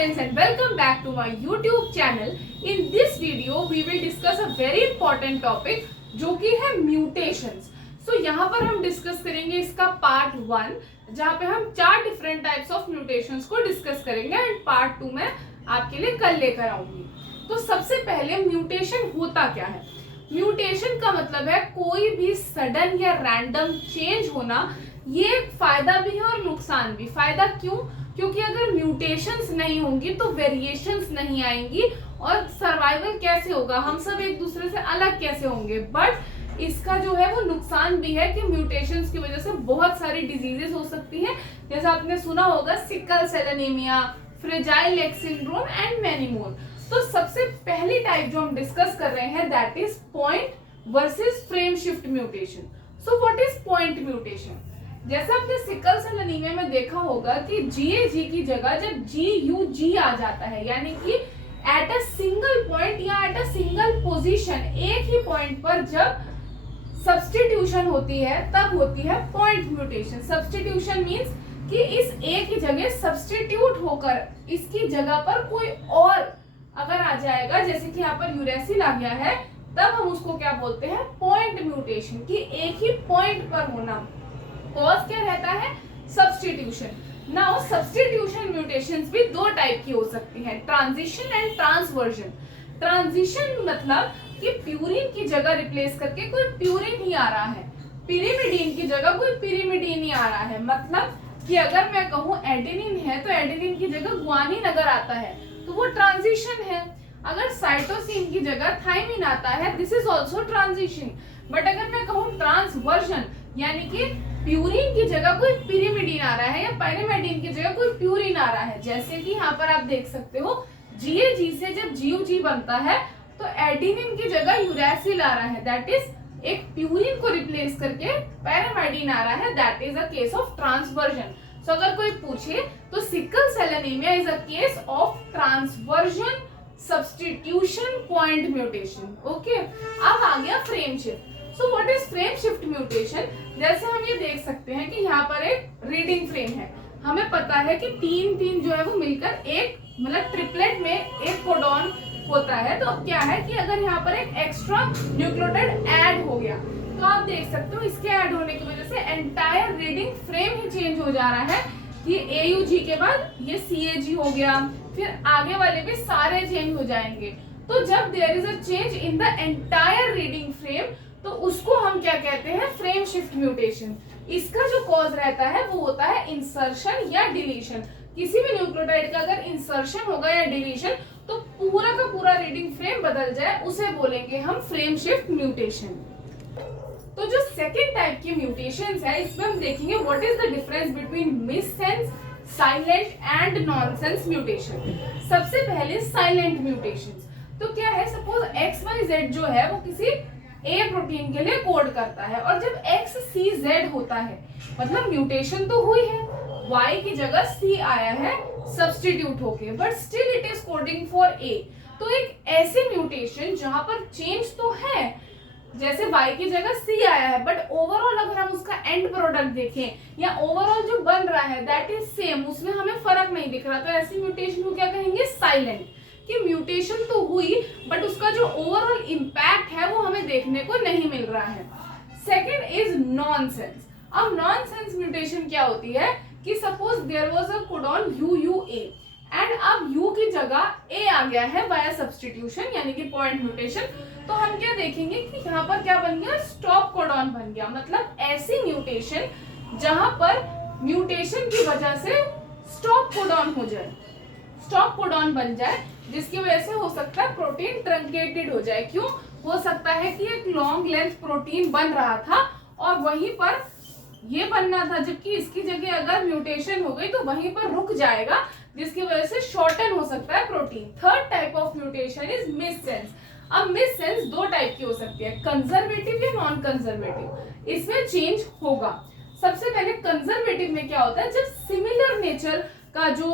friends and welcome back to my YouTube channel. In this video we will discuss a very important topic जो कि है mutations. So यहाँ पर हम discuss करेंगे इसका पार्ट 1 जहाँ पे हम 4 डिफरेंट टाइप्स ऑफ म्यूटेशंस को डिस्कस करेंगे एंड पार्ट 2 में आपके लिए कल लेकर आऊंगी. तो सबसे पहले म्यूटेशन होता क्या है? म्यूटेशन का मतलब है कोई भी सडन या रैंडम चेंज होना. ये फायदा भी है और नुकसान भी. फायदा क्यों? क्योंकि अगर म्यूटेशंस नहीं होंगी तो वेरिएशंस नहीं आएंगी और सर्वाइवल कैसे होगा, हम सब एक दूसरे से अलग कैसे होंगे. बट इसका जो है वो नुकसान भी है कि म्यूटेशंस की वजह से बहुत सारी डिजीजेस हो सकती हैं. जैसे आपने सुना होगा sickle cell anaemia, fragile x syndrome and many more. तो सबसे पहली टाइप जो हम डिस्कस कर रहे हैं that is point versus frame shift mutation. So what is point mutation? जैसा आपने सिकल सेल एनीमिया में देखा होगा कि GAG की जगह जब GUG आ जाता है, यानी कि एट अ सिंगल पॉइंट या एट अ सिंगल पोजीशन, एक ही पॉइंट पर जब सब्स्टिट्यूशन होती है तब होती है पॉइंट म्यूटेशन. सब्स्टिट्यूशन मींस कि इस ए की जगह सब्स्टिट्यूट होकर इसकी जगह पर कोई और अगर आ जाएगा, जैसे कि यहाँ पर यूरेसिल आ गया है, तब हम उसको क्या बोलते हैं? Point mutation. कि एक ही पॉइंट पर होना. कॉज क्या रहता है? सब्स्टिट्यूशन. नाउ सब्स्टिट्यूशन म्यूटेशंस भी दो टाइप की हो सकती हैं, ट्रांजिशन एंड ट्रांसवर्जन. ट्रांजिशन मतलब कि प्यूरिन की जगह रिप्लेस करके कोई प्यूरिन ही आ रहा है, पिरिमिडीन की जगह कोई पिरिमिडीन ही आ रहा है. मतलब कि अगर मैं कहूँ एडेनिन है तो एडेनिन की जगह ग्वानिन अगर आता है तो वो ट्रांजिशन है. अगर साइटोसिन की जगह थाइमिन आता है, this is also transition. But अगर मैं कहूँ ट्रांसवर्जन, यानी कि प्यूरिन की जगह कोई पिरिमिडीन आ रहा है या पिरिमिडीन की जगह कोई प्यूरिन आ रहा है, जैसे कि यहाँ पर आप देख सकते हो GAG से जब GUG बनता है तो एडेनिन की जगह यूरेसिल आ रहा है, दैट इज एक प्यूरिन को रिप्लेस करके पिरिमिडीन आ रहा है, that is a case of transversion. So अगर कोई पूछे तो sickle cell anaemia is a case of transversion substitution point mutation. Okay, अब आ गया frame shift. So what is frame shift mutation? जैसे हम ये देख सकते हैं कि यहाँ पर एक रीडिंग फ्रेम है. हमें पता है कि तीन जो है वो मिलकर एक मतलब ट्रिपलेट में एक कोडॉन होता है. तो अब क्या है कि अगर यहाँ पर एक एक्स्ट्रा न्यूक्लियोटाइड ऐड हो गया तो आप देख सकते हो इसके ऐड होने की वजह से एंटायर रीडिंग फ्रेम ही चेंज हो जा रहा है. ये AUG के बाद ये CAG हो गया, फिर आगे वाले भी सारे चेंज हो जाएंगे. तो जब there is a change in the entire reading frame तो उसको हम क्या कहते हैं? Frame shift mutation. इसका जो कॉज रहता है वो होता है इंसर्शन या डिलीशन. किसी भी न्यूक्लियोटाइड का अगर इंसर्शन होगा या डिलीशन तो पूरा का पूरा रीडिंग फ्रेम बदल जाए, उसे बोलेंगे हम फ्रेम शिफ्ट म्यूटेशन. तो जो सेकेंड टाइप की म्यूटेशंस है इसमें हम देखेंगे what is the difference between missense, silent and nonsense mutation. सबसे पहले साइलेंट म्यूटेशंस. तो क्या है? सपोज XYZ जो है वो किसी A प्रोटीन के लिए कोड करता है और जब XCZ होता है मतलब म्यूटेशन तो हुई है, Y की जगह C आया है सब्स्टिट्यूट होके, but still it is coding for A. तो एक ऐसी म्यूटेशन जहां पर चेंज तो है, जैसे Y की जगह C आया है, बट ओवरऑल अगर हम उसका एंड प्रोडक्ट देखें या ओवरऑल जो बन रहा है दैट इज सेम, उसमें हमें फर्क नहीं दिख रहा, तो ऐसी म्यूटेशन को क्या कहेंगे? साइलेंट. कि म्यूटेशन तो हुई बट उसका जो ओवरऑल इंपैक्ट है वो हमें देखने को नहीं मिल रहा है. Second is nonsense. अब नॉनसेंस म्यूटेशन क्या होती है कि suppose there was a codon UUA and अब U की जगह A आ गया है बाय सब्स्टिट्यूशन यानी कि पॉइंट म्यूटेशन. तो हम क्या देखेंगे कि यहाँ पर क्या बन गया? स्टॉप कोडॉन बन गया. मतलब ऐसी म्यूटेशन जहां पर म्यूटेशन की वजह से स्टॉप कोडॉन हो जाए, स्टॉप कोडॉन बन जाए, जिसकी वजह से हो सकता है प्रोटीन ट्रंकेटेड हो जाए. क्यों हो सकता है कि एक लॉन्ग लेंथ प्रोटीन बन रहा था और वहीं पर ये बनना था, जबकि इसकी जगह अगर म्यूटेशन हो गई तो वहीं पर रुक जाएगा, जिसकी वजह से शॉर्टन हो सकता है protein. Third type of mutation is missense. अब मिससेंस दो टाइप की हो सकती है, कंजर्वेटिव या नॉन कंजर्वेटिव. इसमें चेंज होगा. सबसे पहले कंजर्वेटिव में क्या होता है? जब सिमिलर नेचर का जो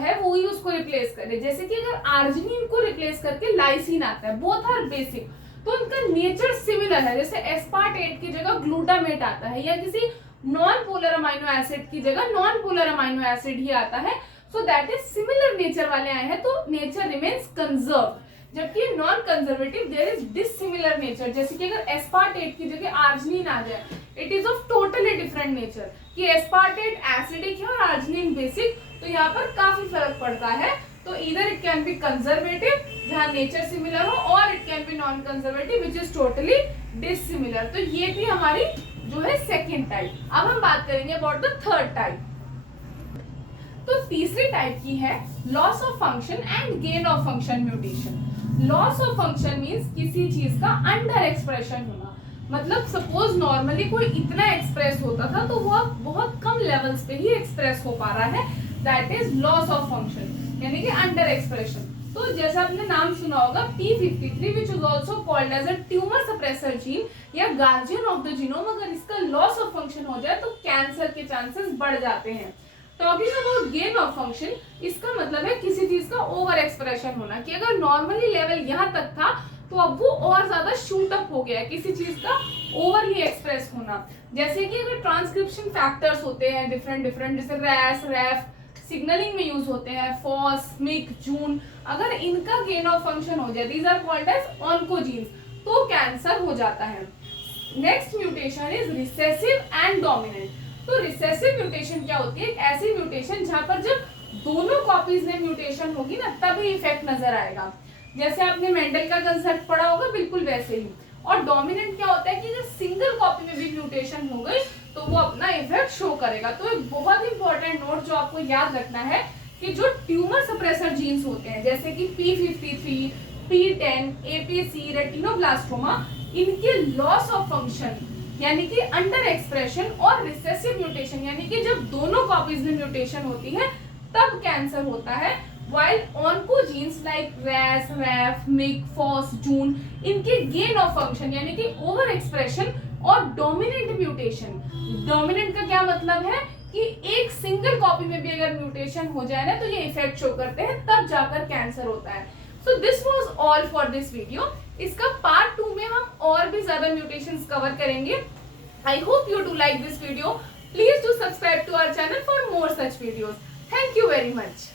है वो ही उसको रिप्लेस करे, जैसे कि अगर आर्जिनिन को रिप्लेस करके लाइसिन आता है, बोथ आर बेसिक, तो उनका नेचर सिमिलर है. जैसे एस्पार्टेट की जगह ग्लूटामेट आता है या किसी नॉन पोलर अमाइनो एसिड की जगह नॉन पोलर अमाइनो एसिड ही आता है. So that is similar nature वाले आए हैं तो नेचर रिमेन्स कंजर्व, जबकि non conservative there is dissimilar nature. जैसे कि अगर एस्पार्टेट की जगह आर्जिनिन आ जाए, it is of totally different nature, कि एस्पार्टेट एसिडिक है और आर्जिनिन बेसिक, तो यहाँ पर काफी फर्क पड़ता है। तो इधर इट कैन बी कंजर्वेटिव जहाँ नेचर सिमिलर हो, और it can be non conservative which is totally dissimilar. तो ये थी हमारी जो है सेकेंड टाइप। अब हम बात करेंगे अबाउट द थर्ड टाइप। तो तीसरी टाइप की है loss of function and gain of function mutation. Loss of function means किसी चीज का अंडर एक्सप्रेशन होना, मतलब सपोज नॉर्मली कोई इतना एक्सप्रेस होता था तो वो अब बहुत कम लेवल्स पे ही एक्सप्रेस हो पा रहा है, that is loss of function, यानी कि अंडर एक्सप्रेशन। तो जैसा आपने नाम सुना होगा P53 which is also called as a tumour suppressor gene या गार्जियन ऑफ द जीनोम, अगर इसका लॉस ऑफ फंक्शन हो जाए तो कैंसर के चांसेस बढ़ जाते हैं। Talking about gain of function, इसका मतलब है किसी चीज का ओवर एक्सप्रेशन होना, कि अगर नॉर्मली लेवल यहाँ तक था तो अब वो और ज्यादा शूट अप हो गया है, किसी चीज का ओवरली एक्सप्रेस होना। जैसे कि अगर ट्रांसक्रिप्शन फैक्टर्स होते हैं डिफरेंट डिफरेंट, जैसे रैस रैफ सिग्नलिंग में यूज होते हैं, फॉस मिक जून, अगर इनका गेन ऑफ फंक्शन हो जाए, these are called as oncogenes, तो कैंसर हो जाता है। Next mutation is recessive and dominant. तो रिसेसिव म्यूटेशन क्या होती है? एक ऐसी म्यूटेशन जहां पर जब दोनों कॉपीज में म्यूटेशन होगी ना तभी इफेक्ट नजर आएगा, जैसे आपने मेंडल का कंसेप्ट पढ़ा होगा बिल्कुल वैसे ही। और डोमिनेंट क्या होता है कि अगर सिंगल कॉपी में भी म्यूटेशन हो गई तो वो अपना इफेक्ट शो करेगा। तो एक बहुत इंपॉर्टेंट नोट जो आपको याद रखना है कि जो ट्यूमर सप्रेसर जीन्स होते हैं जैसे कि P53, P10, APC, रेटिनोब्लास्टोमा, इनके लॉस ऑफ फंक्शन यानी कि अंडर एक्सप्रेशन और रिसेसिव म्यूटेशन यानी कि जब दोनों कॉपीज में म्यूटेशन होती है तब कैंसर होता है। while oncogenes like RAS, RAF, MYC, FOS, जून, इनके गेन ऑफ फंक्शन यानी कि ओवर एक्सप्रेशन और डोमिनेंट म्यूटेशन। डोमिनेंट का क्या मतलब है कि एक सिंगल कॉपी में भी अगर म्यूटेशन हो जाए ना तो ये इफेक्ट शो करते हैं, तब जाकर कैंसर होता है। So this was all for this video. इसका पार्ट 2 में हम और भी ज्यादा म्यूटेशंस कवर करेंगे। I hope you do like this video. Please do subscribe to our channel for more such videos. Thank you very much.